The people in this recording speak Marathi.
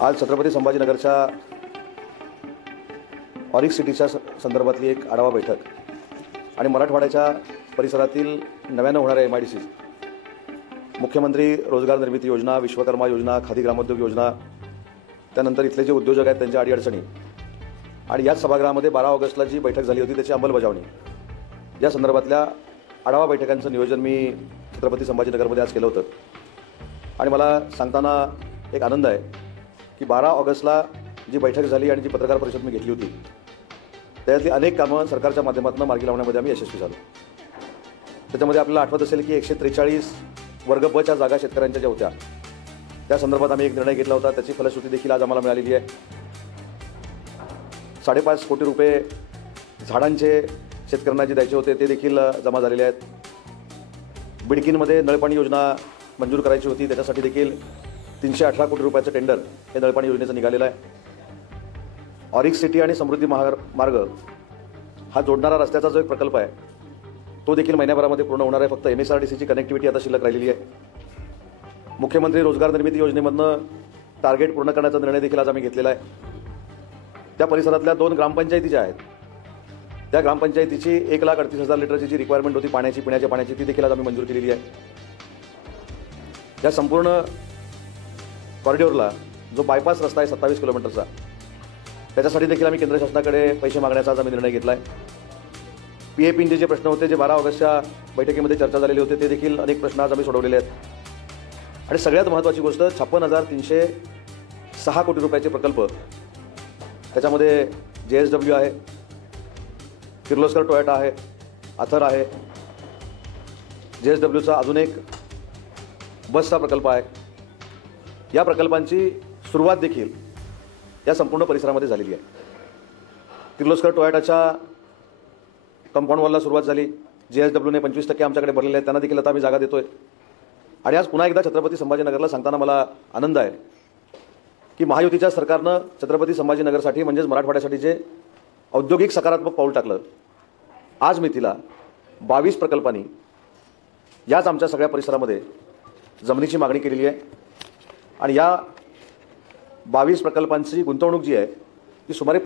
आज छत्रपती संभाजीनगरच्या ऑरिक सिटीच्या संदर्भातली एक आढावा बैठक आणि मराठवाड्याच्या परिसरातील नव्यानं होणाऱ्या MIDC, मुख्यमंत्री रोजगार निर्मिती योजना, विश्वकर्मा योजना, खादी ग्रामोद्योग योजना, त्यानंतर इथले जे उद्योजक आहेत त्यांच्या अडीअडचणी आणि याच सभागृहामध्ये 12 ऑगस्टला जी बैठक झाली होती त्याची अंमलबजावणी या संदर्भातल्या आढावा बैठकांचं नियोजन मी छत्रपती संभाजीनगरमध्ये आज केलं होतं. आणि मला सांगताना एक आनंद आहे की 12 ऑगस्टला जी बैठक झाली आणि जी पत्रकार परिषद मी घेतली होती त्यातली अनेक कामं सरकारच्या माध्यमातून मार्गी लावण्यामध्ये आम्ही यशस्वी झालो. त्याच्यामध्ये आपल्याला आठवत असेल की 143 वर्ग ब च्या जागा शेतकऱ्यांच्या ज्या होत्या त्या संदर्भात आम्ही एक निर्णय घेतला होता. त्याची फलश्रुती देखील आज आम्हाला मिळालेली आहे. 5.5 कोटी रुपये झाडांचे शेतकऱ्यांना जे द्यायचे होते ते देखील जमा झालेले आहेत. बिडकीनमध्ये नळपाणी योजना मंजूर करायची होती, त्याच्यासाठी देखील 318 कोटी रुपयाचं टेंडर हे नळपाणी योजनेचं निघालेलं आहे. ऑरिक सिटी आणि समृद्धी मार्ग हा जोडणारा रस्त्याचा जो एक प्रकल्प आहे तो देखील महिन्याभरामध्ये पूर्ण होणार आहे. फक्त MSRDCची कनेक्टिव्हिटी आता शिल्लक राहिलेली आहे. मुख्यमंत्री रोजगार निर्मिती योजनेमधनं टार्गेट पूर्ण करण्याचा निर्णय देखील आज आम्ही घेतलेला आहे. त्या परिसरातल्या 2 ग्रामपंचायती ज्या आहेत त्या ग्रामपंचायतीची 1,38,000 लिटरची जी रिक्वायरमेंट होती पाण्याची, पिण्याच्या पाण्याची, ती देखील आज आम्ही मंजूर केलेली आहे. या संपूर्ण कॉरिडॉरला जो बायपास रस्ता आहे 27 किलोमीटरचा त्याच्यासाठी देखील आम्ही केंद्र शासनाकडे पैसे मागण्याचा आज आम्ही निर्णय घेतला आहे. PAPचे जे प्रश्न होते जे 12 ऑगस्टच्या बैठकीमध्ये चर्चा झालेले होते ते देखील अनेक प्रश्न आज आम्ही सोडवलेले आहेत. आणि सगळ्यात महत्त्वाची गोष्ट 56,306 कोटी रुपयाचे प्रकल्प, त्याच्यामध्ये JSW आहे, किर्लोस्कर टोयोटा आहे, अथर आहे, JSWचा अजून एक बसचा प्रकल्प आहे. या प्रकल्पांची सुरुवात देखील या संपूर्ण परिसरामध्ये झालेली आहे. किर्लोस्कर टोयोटाच्या कंपाऊंड वॉलला सुरुवात झाली. JSWने 25% आमच्याकडे भरलेले आहेत, त्यांना देखील आता आम्ही जागा देतोय. आणि आज पुन्हा एकदा छत्रपती संभाजीनगरला सांगताना मला आनंद आहे की महायुतीच्या सरकारनं छत्रपती संभाजीनगरसाठी म्हणजेच मराठवाड्यासाठी जे औद्योगिक सकारात्मक पाऊल टाकलं, आज मी तिला 22 प्रकल्पांनी याच आमच्या सगळ्या परिसरामध्ये जमिनीची मागणी केलेली आहे. आणि या 22 प्रकल्पांची गुंतवणूक जी आहे ती सुमारे